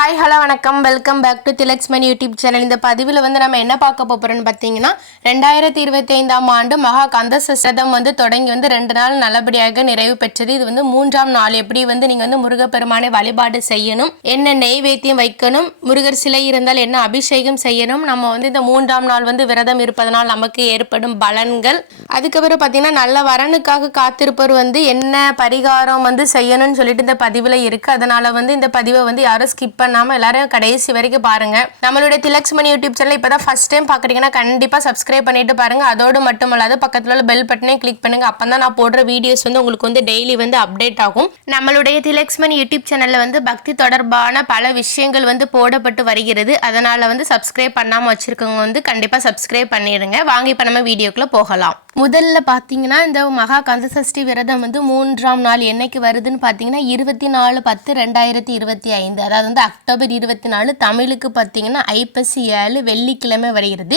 Hi hello வணக்கம். Welcome back to Thilaksman YouTube channel இந்த பதிவில் வந்து நம்ம என்ன பார்க்க போகிறோம்னு பார்த்தீங்கன்னா ரெண்டாயிரத்தி இருபத்தி ஐந்தாம் ஆண்டு மகா கந்த சதம் வந்து தொடங்கி வந்து ரெண்டு நாள் நல்லபடியாக நிறைவு பெற்றது. இது வந்து மூன்றாம் நாள். எப்படி வந்து நீங்கள் வந்து முருகப்பெருமானை வழிபாடு செய்யணும் என்ன நெய்வேத்தியம் வைக்கணும் முருகர் சிலை இருந்தால் என்ன அபிஷேகம் செய்யணும் நம்ம வந்து இந்த மூன்றாம் நாள் வந்து விரதம் இருப்பதனால் நமக்கு ஏற்படும் பலன்கள். அதுக்கப்புறம் பார்த்தீங்கன்னா நல்ல வரனுக்காக காத்திருப்பவர் வந்து என்ன பரிகாரம் வந்து செய்யணும்னு சொல்லிட்டு இந்த பதிவில் இருக்குது அதனால் வந்து இந்த பதிவை வந்து யாரும் ஸ்கிப் பண்ண பண்ணாமல் எல்லாரும் கடைசி வரைக்கும் பாருங்க. நம்மளுடைய திலக்ஸ்மணி யூடியூப் சேனல் இப்போ தான் ஃபஸ்ட் டைம் பார்க்குறீங்கன்னா கண்டிப்பாக சப்ஸ்கிரைப் பண்ணிட்டு பாருங்க. அதோடு மட்டும் இல்லாத பக்கத்தில் உள்ள பெல் பட்டனையும் கிளிக் பண்ணுங்க. அப்போ தான் நான் போடுற வீடியோஸ் வந்து உங்களுக்கு வந்து டெய்லி வந்து அப்டேட் ஆகும். நம்மளுடைய திலக்ஸ்மணி யூடியூப் சேனலில் வந்து பக்தி தொடர்பான பல விஷயங்கள் வந்து போடப்பட்டு வருகிறது. அதனால வந்து சப்ஸ்கிரைப் பண்ணாமல் வச்சிருக்கவங்க வந்து கண்டிப்பாக சப்ஸ்கிரைப் பண்ணிடுங்க. வாங்க இப்போ நம்ம வீடியோக்குள்ளே போகலாம். முதல்ல பார்த்தீங்கன்னா இந்த மகா கந்தசஷ்டி விரதம் வந்து மூன்றாம் நாள் என்னைக்கு வருதுன்னு பார்த்தீங்கன்னா இருபத்தி நாலு பத்து ரெண்டாயிரத்தி இருபத்தி ஐந்து. அதாவது வந்து அக்டோபர் இருபத்தி நாலு தமிழுக்கு பார்த்தீங்கன்னா ஐப்பசி ஏழு வெள்ளிக்கிழமை வருகிறது.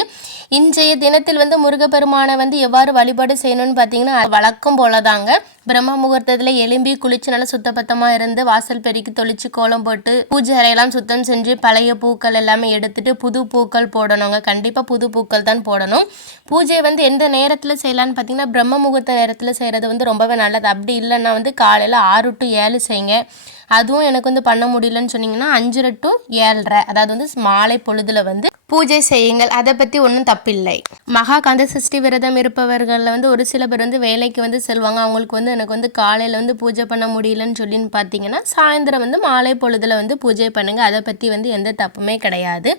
இன்றைய தினத்தில் வந்து முருகப்பெருமானை வந்து எவ்வாறு வழிபாடு செய்யணும்னு பார்த்தீங்கன்னா வழக்கம் போல தாங்க பிரம்ம முகூர்த்தத்தில் எலும்பி குளிச்சு நல்லா சுத்தபத்தமாக இருந்து வாசல் பெருக்கி தொளிச்சு கோலம் போட்டு பூஜை அறையெல்லாம் சுத்தம் செஞ்சு பழைய பூக்கள் எல்லாமே எடுத்துட்டு புது பூக்கள் போடணுங்க. கண்டிப்பாக புது பூக்கள் தான் போடணும். பூஜையை வந்து எந்த நேரத்தில் செய்யலான்னு பார்த்தீங்கன்னா பிரம்ம முகூர்த்த நேரத்தில் செய்கிறது வந்து ரொம்பவே நல்லது. அப்படி இல்லைன்னா வந்து காலையில் ஆறு டு ஏழு செய்யுங்க. அதுவும் எனக்கு வந்து பண்ண முடியலன்னு சொன்னீங்கன்னா அஞ்சரை டு ஏழரை. அதாவது வந்து மாலை பொழுதுல வந்து பூஜை செய்யுங்கள். அதை பற்றி ஒன்றும் தப்பில்லை. மகா கந்த சஷ்டி விரதம் இருப்பவர்களில் வந்து ஒரு சில பேர் வந்து வேலைக்கு வந்து செல்வாங்க. அவங்களுக்கு வந்து எனக்கு வந்து காலையில் வந்து பூஜை பண்ண முடியலன்னு சொல்லின்னு பார்த்தீங்கன்னா சாயந்தரம் வந்து மாலை பொழுதில் வந்து பூஜை பண்ணுங்கள் அதை பற்றி வந்து எந்த தப்புமே கிடையாது.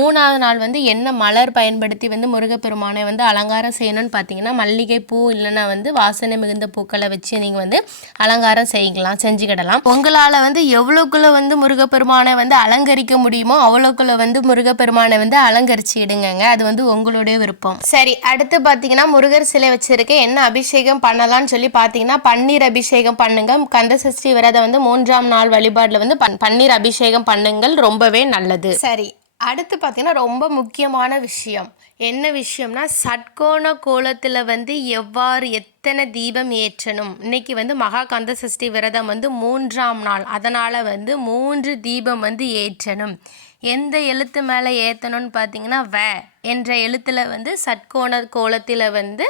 மூணாவது நாள் வந்து என்ன மலர் பயன்படுத்தி வந்து முருகப்பெருமானை வந்து அலங்காரம் செய்யணும்னு பார்த்தீங்கன்னா மல்லிகை பூ இல்லைன்னா வந்து வாசனை மிகுந்த பூக்களை வச்சு நீங்கள் வந்து அலங்காரம் செய்யலாம் செஞ்சுக்கிடலாம். உங்களால் வந்து எவ்வளோக்குள்ளே வந்து முருகப்பெருமானை வந்து அலங்கரிக்க முடியுமோ அவ்வளோக்குள்ளே வந்து முருகப்பெருமானை வந்து அலங்கரிச்சு இடுங்கங்க அது வந்து உங்களுடைய விருப்பம். சரி அடுத்து பார்த்தீங்கன்னா முருகர் சிலை வச்சிருக்கு. என்ன அபிஷேகம் பண்ணலாம்னு சொல்லி பார்த்தீங்கன்னா பன்னீர் அபிஷேகம் பண்ணுங்க. கந்த சஷ்டி விரதம் வந்து மூன்றாம் நாள் வழிபாட்டில் வந்து பன்னீர் அபிஷேகம் பண்ணுங்கள். ரொம்பவே நல்லது. சரி அடுத்து பார்த்தீங்கன்னா ரொம்ப முக்கியமான விஷயம். என்ன விஷயம்னா சட்கோண கோலத்தில் வந்து எவ்வாறு எத்தனை தீபம் ஏற்றணும்? இன்னைக்கு வந்து மகா கந்த சஷ்டி விரதம் வந்து மூன்றாம் நாள். அதனால் வந்து மூன்று தீபம் வந்து ஏற்றணும். எந்த எழுத்து மேலே ஏற்றணும்னு பார்த்தீங்கன்னா வ என்ற எழுத்தில் வந்து சட்கோண கோலத்தில் வந்து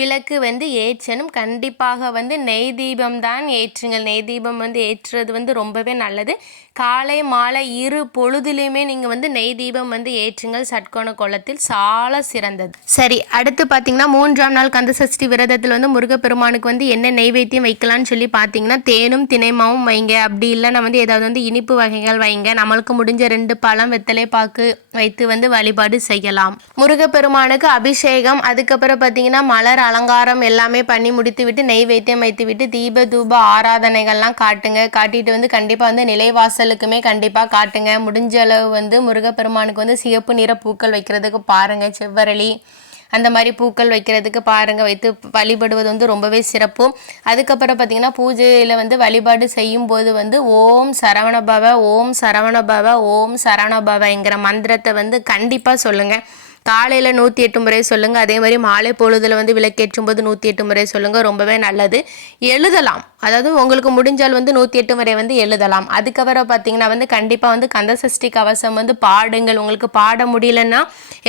விளக்கு வந்து ஏற்றணும். கண்டிப்பாக வந்து நெய் தீபம் தான் ஏற்றுங்கள். நெய் தீபம் வந்து ஏற்றுறது வந்து ரொம்பவே நல்லது. காலை மாலை இரு பொழுதுலையுமே நீங்கள் வந்து நெய் தீபம் வந்து ஏற்றுங்கள். சட்கோண கோலத்தில் சால சிறந்தது. சரி அடுத்து பார்த்தீங்கன்னா மூன்றாம் நாள் கந்த சஷ்டி விரதத்தில் வந்து முருகப்பெருமானுக்கு வந்து என்ன நெய்வேத்தியம் வைக்கலாம்னு சொல்லி பார்த்தீங்கன்னா தேனும் திணைமாவும் வைங்க. அப்படி இல்லைன்னா வந்து ஏதாவது வந்து இனிப்பு வகைகள் வைங்க. நம்மளுக்கு முடிஞ்ச ரெண்டு பழம் வெத்தலை பாக்கு வைத்து வந்து வழிபாடு செய்யலாம். முருகப்பெருமானுக்கு அபிஷேகம். அதுக்கப்புறம் பார்த்தீங்கன்னா மலர் அலங்காரம் எல்லாமே பண்ணி முடித்து விட்டு நெய்வேத்தியம் வைத்து விட்டு தீப தூப ஆராதனைகள்லாம் காட்டுங்க. காட்டிட்டு வந்து கண்டிப்பாக வந்து நிலைவாசலுக்குமே கண்டிப்பாக காட்டுங்க. முடிஞ்ச அளவு வந்து முருகப்பெருமானுக்கு வந்து சிவப்பு நிற பூக்கள் வைக்கிறதுக்கு பாருங்க செவ்வரளி. அந்த மாதிரி பூக்கள் வைக்கிறதுக்கு பாருங்கள் வைத்து வழிபடுவது வந்து ரொம்பவே சிறப்பு. அதுக்கப்புறம் பார்த்தீங்கன்னா பூஜையில் வந்து வழிபாடு செய்யும் போது வந்து ஓம் சரவணபவ ஓம் சரவணபவ ஓம் சரவணபவங்கிற மந்திரத்தை வந்து கண்டிப்பாக சொல்லுங்கள் காலையில் நூற்றி எட்டு முறை சொல்லுங்கள் அதே மாதிரி மாலை பொழுதில் வந்து விளக்கேற்றும் போது நூற்றி எட்டு முறை சொல்லுங்கள் ரொம்பவே நல்லது. எழுதலாம். அதாவது உங்களுக்கு முடிஞ்சால் வந்து நூற்றி எட்டு முறை வந்து எழுதலாம். அதுக்கப்புறம் பார்த்தீங்கன்னா வந்து கண்டிப்பாக வந்து கந்தசஷ்டி கவசம் வந்து பாடுங்கள். உங்களுக்கு பாட முடியலன்னா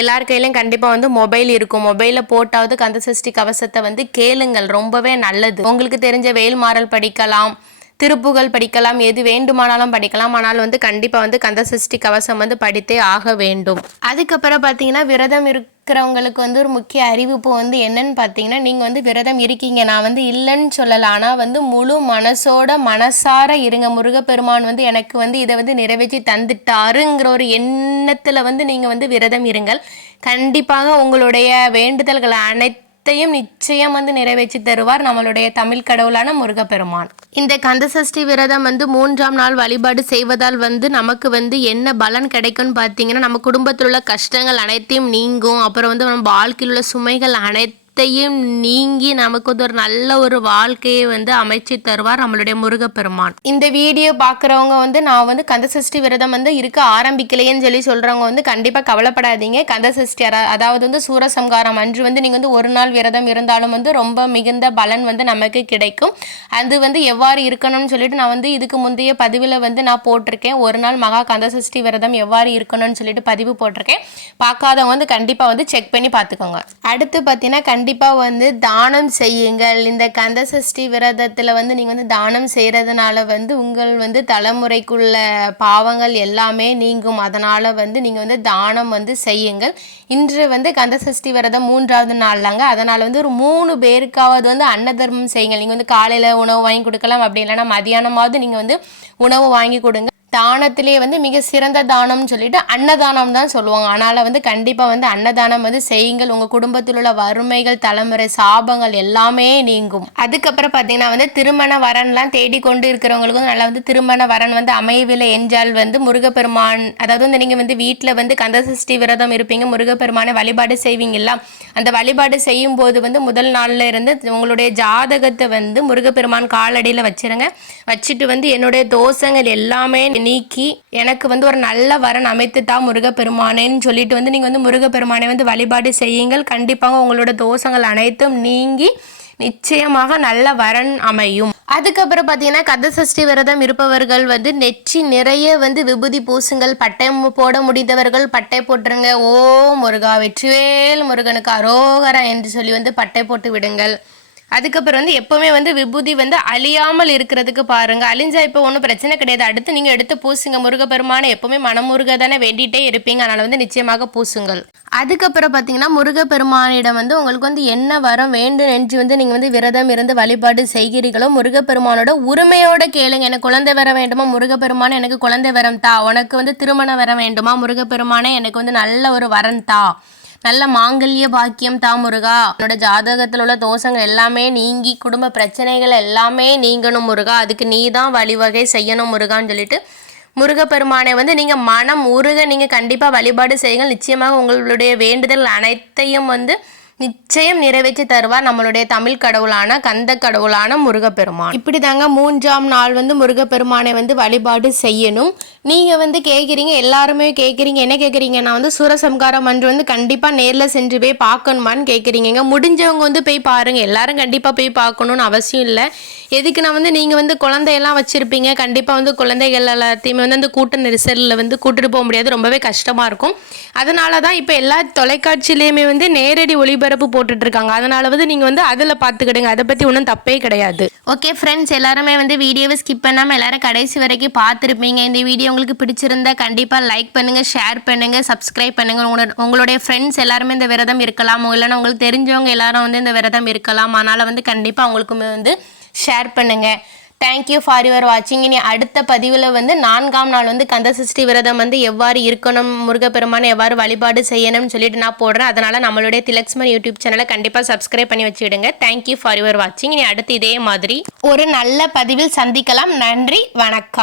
எல்லார் கையிலையும் கண்டிப்பாக வந்து மொபைல் இருக்கும். மொபைலில் போட்டாவது கந்தசஷ்டி கவசத்தை வந்து கேளுங்கள். ரொம்பவே நல்லது. உங்களுக்கு தெரிஞ்ச வேல்மாறல் படிக்கலாம். திருப்புகழ் படிக்கலாம் எது வேண்டுமானாலும் படிக்கலாம். ஆனால் வந்து கண்டிப்பாக வந்து கந்த சஷ்டி கவசம் வந்து படித்தே ஆக வேண்டும். அதுக்கப்புறம் பார்த்தீங்கன்னா விரதம் இருக்கிறவங்களுக்கு வந்து ஒரு முக்கிய அறிவிப்பு வந்து என்னன்னு பார்த்தீங்கன்னா நீங்கள் வந்து விரதம் இருக்கீங்க நான் வந்து இல்லைன்னு சொல்லலாம் ஆனால் வந்து முழு மனசோட மனசார இருங்க. முருகப்பெருமான் வந்து எனக்கு வந்து இதை வந்து நிறைவேற்றி தந்துட்டாருங்கிற ஒரு எண்ணத்தில் வந்து நீங்கள் வந்து விரதம் இருங்கள். கண்டிப்பாக உங்களுடைய வேண்டுதல்கள் அனைத்து அனைத்தையும் நிச்சயம் வந்து நிறைவேற்றி தருவார் நம்மளுடைய தமிழ் கடவுளான முருகப்பெருமான். இந்த கந்தசஷ்டி விரதம் வந்து மூன்றாம் நாள் வழிபாடு செய்வதால் வந்து நமக்கு வந்து என்ன பலன் கிடைக்கும்னு பார்த்தீங்கன்னா நம்ம குடும்பத்தில் உள்ள கஷ்டங்கள் அனைத்தையும் நீங்கும். அப்புறம் வந்து நம்ம வாழ்க்கையில் உள்ள சுமைகள் அனைத்து அனைத்தையும் நீங்கி நமக்கு வந்து ஒரு நல்ல ஒரு வாழ்க்கையை வந்து அமைச்சு தருவார் நம்மளுடைய முருகப்பெருமான். இந்த வீடியோ பார்க்குறவங்க வந்து நான் வந்து கந்தசஷ்டி விரதம் வந்து இருக்க ஆரம்பிக்கலையேன்னு சொல்லி சொல்கிறவங்க வந்து கண்டிப்பாக கவலைப்படாதீங்க. கந்தசஷ்டி அர- அதாவது வந்து சூரசங்காரம் அன்று வந்து நீங்கள் வந்து ஒரு நாள் விரதம் இருந்தாலும் வந்து ரொம்ப மிகுந்த பலன் வந்து நமக்கு கிடைக்கும். அது வந்து எவ்வாறு இருக்கணும்னு சொல்லிட்டு நான் வந்து இதுக்கு முந்தைய பதிவில் வந்து நான் போட்டிருக்கேன். ஒரு நாள் மகா கந்தசஷ்டி விரதம் எவ்வாறு இருக்கணும்னு சொல்லிட்டு பதிவு போட்டிருக்கேன். பார்க்காதவங்க வந்து கண்டிப்பாக வந்து செக் பண்ணி பார்த்துக்கோங்க. அடுத்து பார்த்தீங்கன்னா கண்டிப்பாக வந்து தானம் செய்யுங்கள். இந்த கந்தசஷ்டி விரதத்தில் வந்து நீங்கள் வந்து தானம் செய்கிறதுனால வந்து உங்கள் வந்து தலைமுறைக்குள்ள பாவங்கள் எல்லாமே நீங்கும். அதனால் வந்து நீங்கள் வந்து தானம் வந்து செய்யுங்கள். இன்று வந்து கந்த சஷ்டி விரதம் மூன்றாவது நாள்லாங்க அதனால் வந்து ஒரு மூணு பேருக்காவது வந்து அன்னதர்மம் செய்யுங்கள். நீங்கள் வந்து காலையில் உணவு வாங்கி கொடுக்கலாம். அப்படி இல்லைன்னா மதியானமாவது நீங்கள் வந்து உணவு வாங்கி கொடுங்க. தானத்திலே வந்து மிக சிறந்த தானம்னு சொல்லிட்டு அன்னதானம் தான் சொல்லுவாங்க. அதனால் வந்து கண்டிப்பாக வந்து அன்னதானம் வந்து செய்யுங்கள். உங்கள் குடும்பத்தில் உள்ள வறுமைகள் தலைமுறை சாபங்கள் எல்லாமே நீங்கும். அதுக்கப்புறம் பார்த்தீங்கன்னா வந்து திருமண வரன்லாம் தேடி கொண்டு இருக்கிறவங்களுக்கு வந்து நல்லா வந்து திருமண வரன் வந்து அமையவில்லை என்றால் வந்து முருகப்பெருமான் அதாவது வந்து நீங்கள் வந்து வீட்டில் வந்து கந்தசஷ்டி விரதம் இருப்பீங்க முருகப்பெருமானை வழிபாடு செய்வீங்களா அந்த வழிபாடு செய்யும் போது வந்து முதல் நாளில் இருந்து உங்களுடைய ஜாதகத்தை வந்து முருகப்பெருமான் காலடியில் வச்சிருங்க. வச்சுட்டு வந்து என்னுடைய தோஷங்கள் எல்லாமே நீக்கி எனக்கு வந்து ஒரு நல்ல வரன் அமைத்து தா முருகப்பெருமானேன்னு சொல்லிட்டு வந்து நீங்கள் வந்து முருகப்பெருமானை வந்து வழிபாடு செய்யுங்கள். கண்டிப்பாக உங்களோட தோஷங்கள் அனைத்தும் நீங்கி நிச்சயமாக நல்ல வரன் அமையும். அதுக்கப்புறம் பார்த்தீங்கன்னா கதசஷ்டி விரதம் இருப்பவர்கள் வந்து நெற்றி நிறைய வந்து விபூதி பூசுங்கள் பட்டை போட முடிந்தவர்கள் பட்டை போட்டுருங்க. ஓ முருகா வெற்றிவேல் முருகனுக்கு அரோகரா என்று சொல்லி வந்து பட்டை போட்டு விடுங்கள். அதுக்கப்புறம் வந்து எப்பவுமே வந்து விபூதி வந்து அழியாமல் இருக்கிறதுக்கு பாருங்க. அழிஞ்சா இப்போ ஒன்றும் பிரச்சனை கிடையாது. அடுத்து நீங்கள் எடுத்து பூசுங்க. முருகப்பெருமானை எப்பவுமே மனமுருக தானே வேண்டிகிட்டே இருப்பீங்க. அதனால வந்து நிச்சயமாக பூசுங்கள். அதுக்கப்புறம் பார்த்தீங்கன்னா முருகப்பெருமானிடம் வந்து உங்களுக்கு வந்து என்ன வரம் வேண்டும் என்று வந்து நீங்கள் வந்து விரதம் இருந்து வழிபாடு செய்கிறீர்களோ முருகப்பெருமானோட உரிமையோட கேளுங்க. எனக்கு குழந்தை வர வேண்டுமா? முருகப்பெருமானே எனக்கு குழந்தை வரம் தா. உனக்கு வந்து திருமணம் வர வேண்டுமா? முருகப்பெருமானே எனக்கு வந்து நல்ல ஒரு வரம் தா. நல்ல மாங்கல்ய பாக்கியம் தா முருகா. என்னோட ஜாதகத்தில் உள்ள தோஷங்கள் எல்லாமே நீங்கி குடும்ப பிரச்சனைகள் எல்லாமே நீங்கணும் முருகா. அதுக்கு நீ தான் வழிவகை செய்யணும் முருகான்னு சொல்லிட்டு முருகப்பெருமானை வந்து நீங்கள் மனம் உருக நீங்கள் கண்டிப்பாக வழிபாடு செய்யுங்கள். நிச்சயமாக உங்களுடைய வேண்டுதல் அனைத்தையும் வந்து நிச்சயம் நிறைவேற்றி தருவார் நம்மளுடைய தமிழ் கடவுளான கந்த கடவுளான முருகப்பெருமான். இப்படி தாங்க மூன்றாம் நாள் வந்து முருகப்பெருமானை வந்து வழிபாடு செய்யணும். நீங்கள் வந்து கேட்குறீங்க எல்லாருமே கேட்குறீங்க என்ன கேட்குறீங்க நான் வந்து சூரசம்காரம் அன்று வந்து கண்டிப்பாக நேரில் சென்று போய் பார்க்கணுமான்னு கேட்குறீங்க முடிஞ்சவங்க வந்து போய் பாருங்க. எல்லாரும் கண்டிப்பாக போய் பார்க்கணும்னு அவசியம் இல்லை. எதுக்கு நான் வந்து நீங்கள் வந்து குழந்தையெல்லாம் வச்சுருப்பீங்க. கண்டிப்பாக வந்து குழந்தைகள் எல்லாத்தையுமே வந்து அந்த கூட்ட நெரிசலில் வந்து கூட்டிட்டு போக முடியாது. ரொம்பவே கஷ்டமாக இருக்கும். அதனால தான் இப்போ எல்லா தொலைக்காட்சியிலையுமே வந்து நேரடி ஒளிபரப்பு போட்டுட்டு இருக்காங்க அதனால வந்து நீங்கள் வந்து அதில் பார்த்துக்கிடுங்க அதை பற்றி ஒன்றும் தப்பே கிடையாது. ஓகே ஃப்ரெண்ட்ஸ் எல்லாருமே வந்து வீடியோவை ஸ்கிப் பண்ணாமல் எல்லாரும் கடைசி வரைக்கும் பார்த்துருப்பீங்க. இந்த வீடியோ உங்களுக்கு பிடிச்சிருந்தா கண்டிப்பாக லைக் பண்ணுங்கள் ஷேர் பண்ணுங்கள் சப்ஸ்கிரைப் பண்ணுங்கள் உங்களோட உங்களுடைய ஃப்ரெண்ட்ஸ் எல்லாருமே இந்த விரதம் இருக்கலாம்? இல்லைன்னா உங்களுக்கு தெரிஞ்சவங்க எல்லாரும் வந்து இந்த விரதம் இருக்கலாம். அதனால் வந்து கண்டிப்பாக உங்களுக்குமே வந்து ஷேர் பண்ணுங்கள் தேங்க்யூ ஃபார் யுவர் வாட்சிங் இனி அடுத்த பதிவில் வந்து நான்காம் நாள் வந்து கந்த சஷ்டி விரதம் வந்து எவ்வாறு இருக்கணும் முருகப்பெருமானை எவ்வாறு வழிபாடு செய்யணும்னு சொல்லிட்டு நான் போடுறேன். அதனால் நம்மளுடைய திலக்ஸ்மன் யூடியூப் சேனலை கண்டிப்பாக சப்ஸ்கிரைப் பண்ணி வச்சுடுங்க தேங்க்யூ ஃபார் யுவர் வாட்சிங் இனி அடுத்து இதே மாதிரி ஒரு நல்ல பதிவில் சந்திக்கலாம். நன்றி வணக்கம்.